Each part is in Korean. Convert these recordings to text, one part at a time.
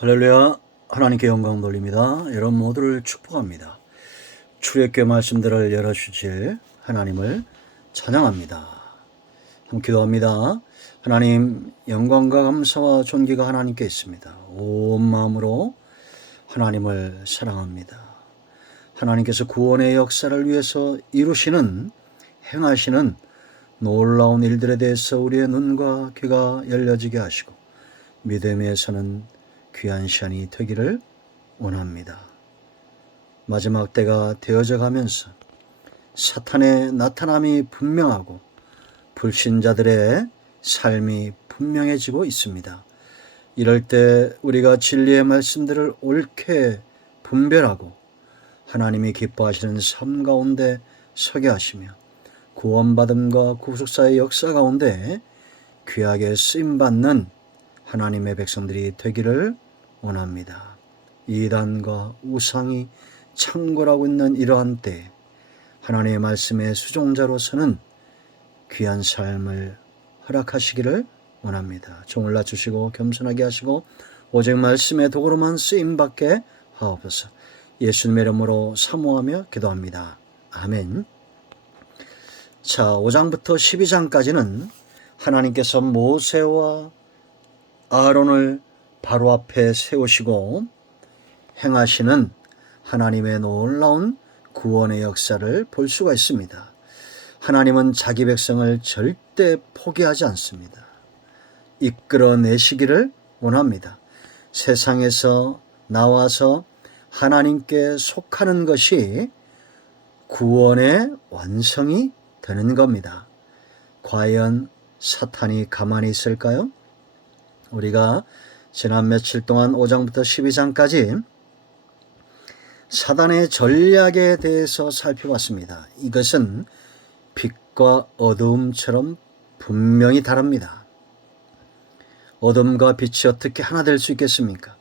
할렐루야. 하나님께 영광 돌립니다. 여러분 모두를 축복합니다. 출애굽의 말씀들을 열어주실 하나님을 찬양합니다. 함께 기도합니다. 하나님, 영광과 감사와 존귀가 하나님께 있습니다. 온 마음으로 하나님을 사랑합니다. 하나님께서 구원의 역사를 위해서 이루시는, 행하시는 놀라운 일들에 대해서 우리의 눈과 귀가 열려지게 하시고 믿음에 서는 귀한 시간이 되기를 원합니다. 마지막 때가 되어져 가면서 사탄의 나타남이 분명하고 불신자들의 삶이 분명해지고 있습니다. 이럴 때 우리가 진리의 말씀들을 옳게 분별하고 하나님이 기뻐하시는 삶 가운데 서게 하시며 구원받음과 구속사의 역사 가운데 귀하게 쓰임받는 하나님의 백성들이 되기를 원합니다. 이단과 우상이 창궐하고 있는 이러한 때 하나님의 말씀의 수종자로서는 귀한 삶을 허락하시기를 원합니다. 종을 낮추시고 겸손하게 하시고 오직 말씀의 도구로만 쓰임받게 하옵소서. 예수님의 이름으로 사모하며 기도합니다. 아멘. 자, 5장부터 12장까지는 하나님께서 모세와 아론을 바로 앞에 세우시고 행하시는 하나님의 놀라운 구원의 역사를 볼 수가 있습니다. 하나님은 자기 백성을 절대 포기하지 않습니다. 이끌어내시기를 원합니다. 세상에서 나와서 하나님께 속하는 것이 구원의 완성이 되는 겁니다. 과연 사탄이 가만히 있을까요? 우리가 지난 며칠 동안 5장부터 12장까지 사단의 전략에 대해서 살펴봤습니다. 이것은 빛과 어두움처럼 분명히 다릅니다. 어둠과 빛이 어떻게 하나 될 수 있겠습니까?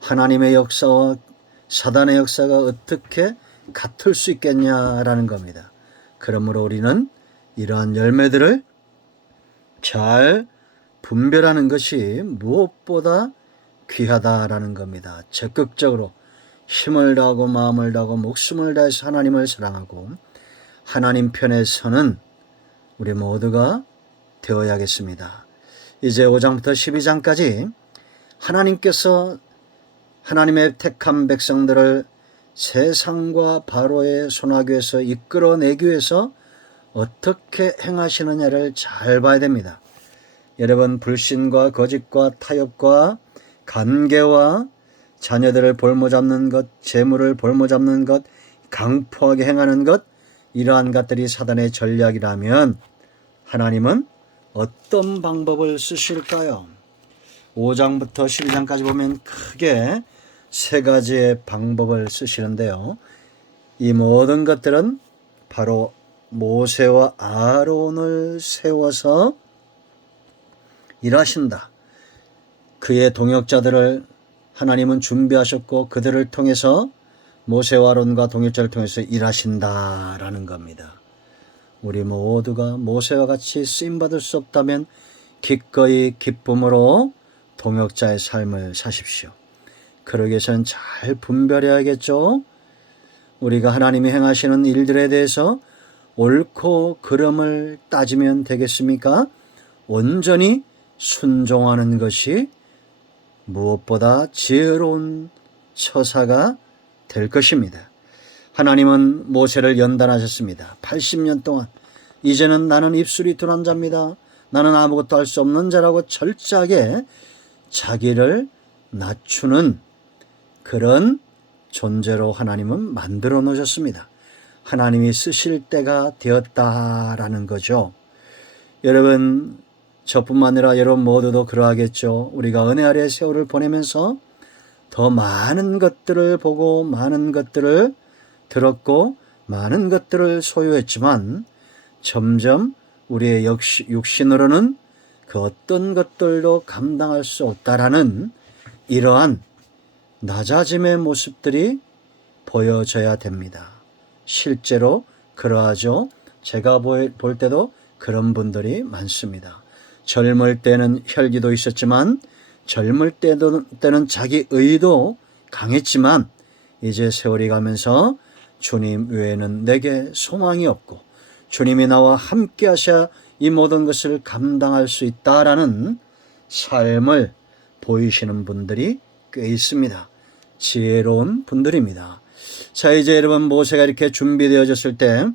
하나님의 역사와 사단의 역사가 어떻게 같을 수 있겠냐라는 겁니다. 그러므로 우리는 이러한 열매들을 잘 분별하는 것이 무엇보다 귀하다라는 겁니다. 적극적으로 힘을 다하고 마음을 다하고 목숨을 다해서 하나님을 사랑하고 하나님 편에 서는 우리 모두가 되어야겠습니다. 이제 5장부터 12장까지 하나님께서 하나님의 택한 백성들을 세상과 바로의 손아귀에서 이끌어내기 위해서 어떻게 행하시느냐를 잘 봐야 됩니다. 여러분, 불신과 거짓과 타협과 간계와 자녀들을 볼모잡는 것, 재물을 볼모잡는 것, 강포하게 행하는 것, 이러한 것들이 사단의 전략이라면 하나님은 어떤 방법을 쓰실까요? 5장부터 12장까지 보면 크게 세 가지의 방법을 쓰시는데요. 이 모든 것들은 바로 모세와 아론을 세워서 일하신다. 그의 동역자들을 하나님은 준비하셨고 그들을 통해서 모세와 아론과 동역자를 통해서 일하신다라는 겁니다. 우리 모두가 모세와 같이 쓰임받을 수 없다면 기꺼이 기쁨으로 동역자의 삶을 사십시오. 그러기 위해서는 잘 분별해야겠죠. 우리가 하나님이 행하시는 일들에 대해서 옳고 그름을 따지면 되겠습니까? 온전히 순종하는 것이 무엇보다 지혜로운 처사가 될 것입니다. 하나님은 모세를 연단하셨습니다. 80년 동안 이제는 나는 입술이 둔한 자입니다. 나는 아무것도 할 수 없는 자라고 철저하게 자기를 낮추는 그런 존재로 하나님은 만들어 놓으셨습니다. 하나님이 쓰실 때가 되었다라는 거죠. 여러분, 저뿐만 아니라 여러분 모두도 그러하겠죠. 우리가 은혜 아래 세월을 보내면서 더 많은 것들을 보고 많은 것들을 들었고 많은 것들을 소유했지만 점점 우리의 육신으로는 그 어떤 것들도 감당할 수 없다라는 이러한 낮아짐의 모습들이 보여져야 됩니다. 실제로 그러하죠. 제가 볼 때도 그런 분들이 많습니다. 젊을 때는 혈기도 있었지만 젊을 때는 자기 의도 강했지만 이제 세월이 가면서 주님 외에는 내게 소망이 없고 주님이 나와 함께 하셔야 이 모든 것을 감당할 수 있다라는 삶을 보이시는 분들이 꽤 있습니다. 지혜로운 분들입니다. 자, 이제 여러분, 모세가 이렇게 준비되어졌을 때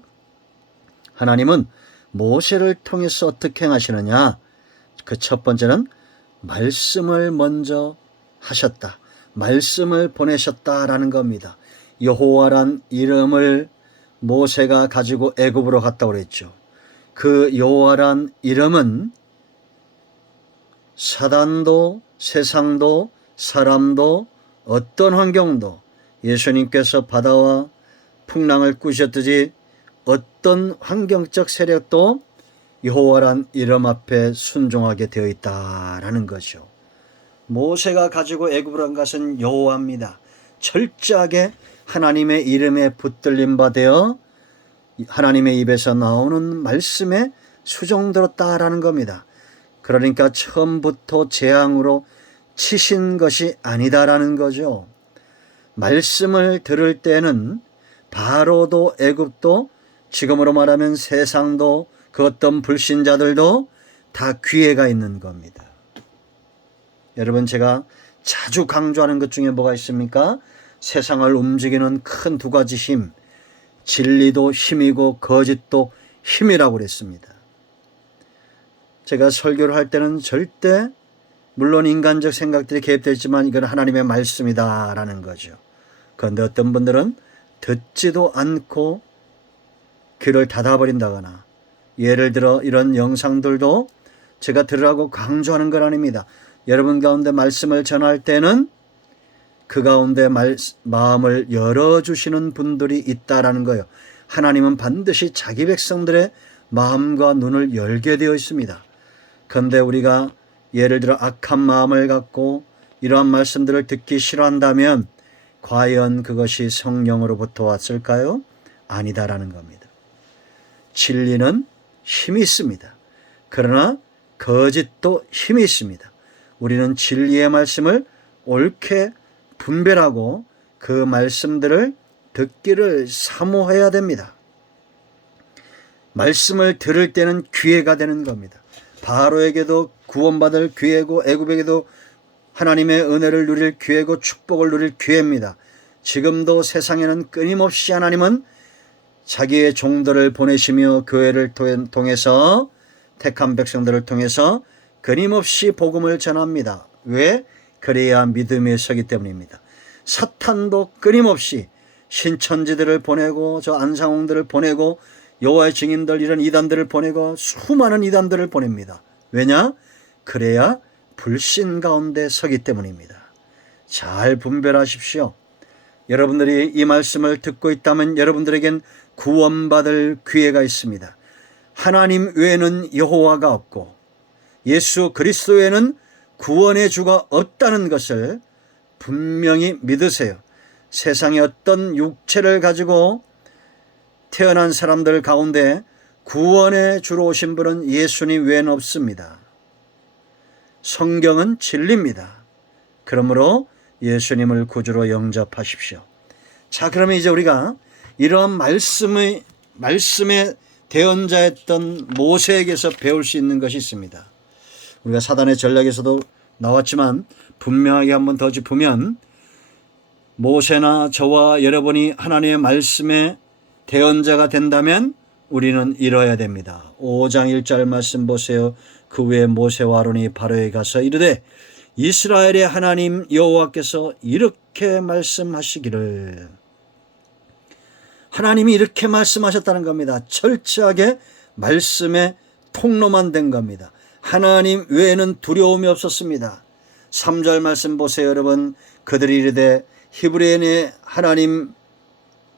하나님은 모세를 통해서 어떻게 행하시느냐? 그 첫 번째는 말씀을 먼저 하셨다. 말씀을 보내셨다라는 겁니다. 여호와란 이름을 모세가 가지고 애굽으로 갔다고 그랬죠. 그 여호와란 이름은 사단도 세상도 사람도 어떤 환경도 예수님께서 바다와 풍랑을 꾸셨듯이 어떤 환경적 세력도 여호와란 이름 앞에 순종하게 되어 있다라는 것이죠. 모세가 가지고 애굽으로 간 것은 여호와입니다. 철저하게 하나님의 이름에 붙들림 바 되어 하나님의 입에서 나오는 말씀에 수종들었다라는 겁니다. 그러니까 처음부터 재앙으로 치신 것이 아니다라는 거죠. 말씀을 들을 때는 바로도 애굽도 지금으로 말하면 세상도 그 어떤 불신자들도 다 기회가 있는 겁니다. 여러분, 제가 자주 강조하는 것 중에 뭐가 있습니까? 세상을 움직이는 큰 두 가지 힘, 진리도 힘이고 거짓도 힘이라고 그랬습니다. 제가 설교를 할 때는 절대 물론 인간적 생각들이 개입되어 있지만 이건 하나님의 말씀이다라는 거죠. 그런데 어떤 분들은 듣지도 않고 귀를 닫아버린다거나, 예를 들어 이런 영상들도 제가 들으라고 강조하는 건 아닙니다. 여러분 가운데 말씀을 전할 때는 그 가운데 마음을 열어주시는 분들이 있다라는 거예요. 하나님은 반드시 자기 백성들의 마음과 눈을 열게 되어 있습니다. 그런데 우리가 예를 들어 악한 마음을 갖고 이러한 말씀들을 듣기 싫어한다면 과연 그것이 성령으로부터 왔을까요? 아니다라는 겁니다. 진리는 힘이 있습니다. 그러나 거짓도 힘이 있습니다. 우리는 진리의 말씀을 옳게 분별하고 그 말씀들을 듣기를 사모해야 됩니다. 말씀을 들을 때는 기회가 되는 겁니다. 바로에게도 구원받을 기회고 애굽에게도 하나님의 은혜를 누릴 기회고 축복을 누릴 기회입니다. 지금도 세상에는 끊임없이 하나님은 자기의 종들을 보내시며 교회를 통해서 택한 백성들을 통해서 끊임없이 복음을 전합니다. 왜? 그래야 믿음에 서기 때문입니다. 사탄도 끊임없이 신천지들을 보내고 저 안상홍들을 보내고 여호와의 증인들 이런 이단들을 보내고 수많은 이단들을 보냅니다. 왜냐? 그래야 불신 가운데 서기 때문입니다. 잘 분별하십시오. 여러분들이 이 말씀을 듣고 있다면 여러분들에겐 구원받을 기회가 있습니다. 하나님 외에는 여호와가 없고 예수 그리스도 외에는 구원의 주가 없다는 것을 분명히 믿으세요. 세상에 어떤 육체를 가지고 태어난 사람들 가운데 구원의 주로 오신 분은 예수님 외에는 없습니다. 성경은 진리입니다. 그러므로 예수님을 구주로 영접하십시오. 자, 그러면 이제 우리가 이러한 말씀에 대언자였던 모세에게서 배울 수 있는 것이 있습니다. 우리가 사단의 전략에서도 나왔지만 분명하게 한번 더 짚으면 모세나 저와 여러분이 하나님의 말씀에 대언자가 된다면 우리는 이뤄야 됩니다. 5장 1절 말씀 보세요. 그 후에 모세와 아론이 바로에 가서 이르되 이스라엘의 하나님 여호와께서 이렇게 말씀하시기를. 하나님이 이렇게 말씀하셨다는 겁니다. 철저하게 말씀의 통로만 된 겁니다. 하나님 외에는 두려움이 없었습니다. 3절 말씀 보세요, 여러분. 그들이 이르되 히브리인의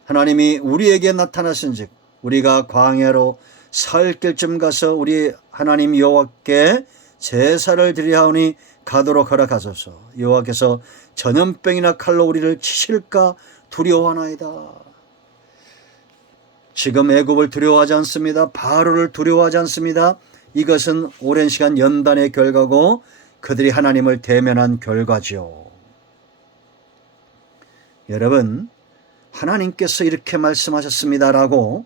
하나님이 우리에게 나타나신즉 우리가 광야로 살 길쯤 가서 우리 하나님 여호와께 제사를 드리려 하오니 가도록 허락하소서. 여호와께서 전염병이나 칼로 우리를 치실까 두려워하나이다. 지금 애굽을 두려워하지 않습니다. 바로를 두려워하지 않습니다. 이것은 오랜 시간 연단의 결과고 그들이 하나님을 대면한 결과지요. 여러분, 하나님께서 이렇게 말씀하셨습니다라고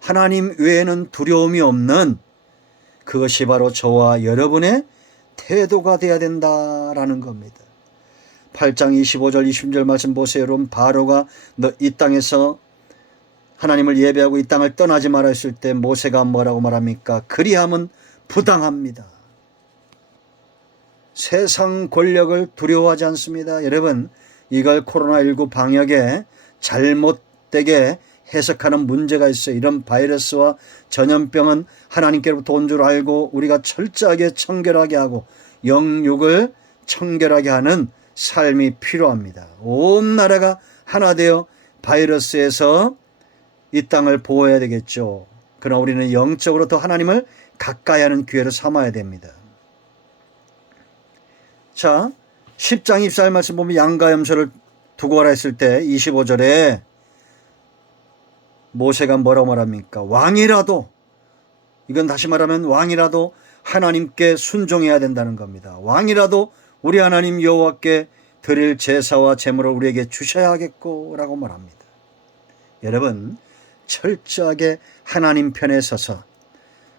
하나님 외에는 두려움이 없는, 그것이 바로 저와 여러분의 태도가 되어야 된다라는 겁니다. 8장 25절 26절 말씀 보세요. 여러분, 바로가 너 이 땅에서 하나님을 예배하고 이 땅을 떠나지 말아 했을 때 모세가 뭐라고 말합니까? 그리함은 부당합니다. 세상 권력을 두려워하지 않습니다. 여러분, 이걸 코로나19 방역에 잘못되게 해석하는 문제가 있어요. 이런 바이러스와 전염병은 하나님께로부터 온 줄 알고 우리가 철저하게 청결하게 하고 영육을 청결하게 하는 삶이 필요합니다. 온 나라가 하나 되어 바이러스에서 이 땅을 보호해야 되겠죠. 그러나 우리는 영적으로 더 하나님을 가까이 하는 기회를 삼아야 됩니다. 자, 10장 24절 말씀 보면 양과 염소를 두고 가라 했을 때 25절에 모세가 뭐라고 말합니까? 왕이라도, 이건 다시 말하면 왕이라도 하나님께 순종해야 된다는 겁니다. 왕이라도 우리 하나님 여호와께 드릴 제사와 제물을 우리에게 주셔야 하겠고 라고 말합니다. 여러분, 철저하게 하나님 편에 서서,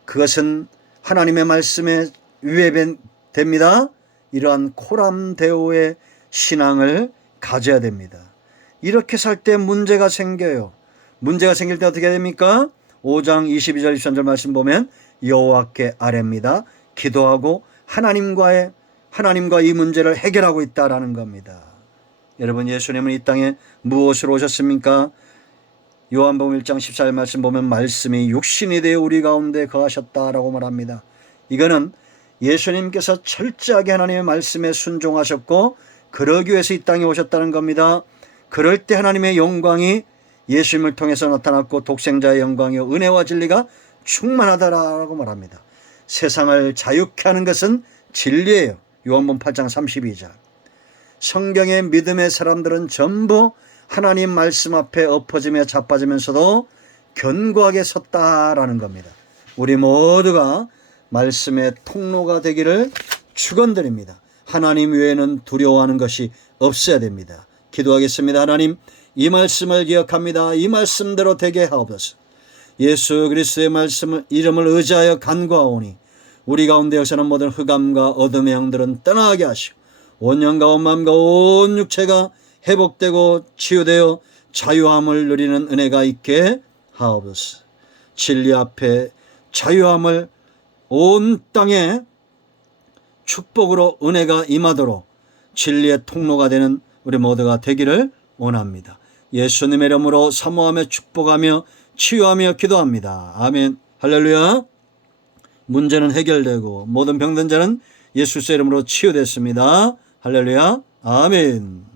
그것은 하나님의 말씀에 위배됩니다. 이러한 코람데오의 신앙을 가져야 됩니다. 이렇게 살 때 문제가 생겨요. 문제가 생길 때 어떻게 됩니까? 5장 22절 23절 말씀 보면 여호와께 아뢰입니다. 기도하고 하나님과 이 문제를 해결하고 있다라는 겁니다. 여러분, 예수님은 이 땅에 무엇으로 오셨습니까? 요한복음 1장 14절 말씀 보면 말씀이 육신이 되어 우리 가운데 거하셨다라고 말합니다. 이거는 예수님께서 철저하게 하나님의 말씀에 순종하셨고 그러기 위해서 이 땅에 오셨다는 겁니다. 그럴 때 하나님의 영광이 예수님을 통해서 나타났고 독생자의 영광이요 은혜와 진리가 충만하다라고 말합니다. 세상을 자유케 하는 것은 진리예요. 요한복음 8장 32절. 성경의 믿음의 사람들은 전부 하나님 말씀 앞에 엎어지며 자빠지면서도 견고하게 섰다라는 겁니다. 우리 모두가 말씀의 통로가 되기를 축원드립니다. 하나님 외에는 두려워하는 것이 없어야 됩니다. 기도하겠습니다. 하나님, 이 말씀을 기억합니다. 이 말씀대로 되게 하옵소서. 예수 그리스도의 말씀을 이름을 의지하여 간구하오니 우리 가운데 역사는 모든 흑암과 어둠의 영들은 떠나게 하시고 온 영과 온 마음과 온 육체가 회복되고 치유되어 자유함을 누리는 은혜가 있게 하옵소서. 진리 앞에 자유함을 온 땅에 축복으로 은혜가 임하도록 진리의 통로가 되는 우리 모두가 되기를 원합니다. 예수님의 이름으로 사모하며 축복하며 치유하며 기도합니다. 아멘. 할렐루야. 문제는 해결되고 모든 병든 자는 예수의 이름으로 치유됐습니다. 할렐루야. 아멘.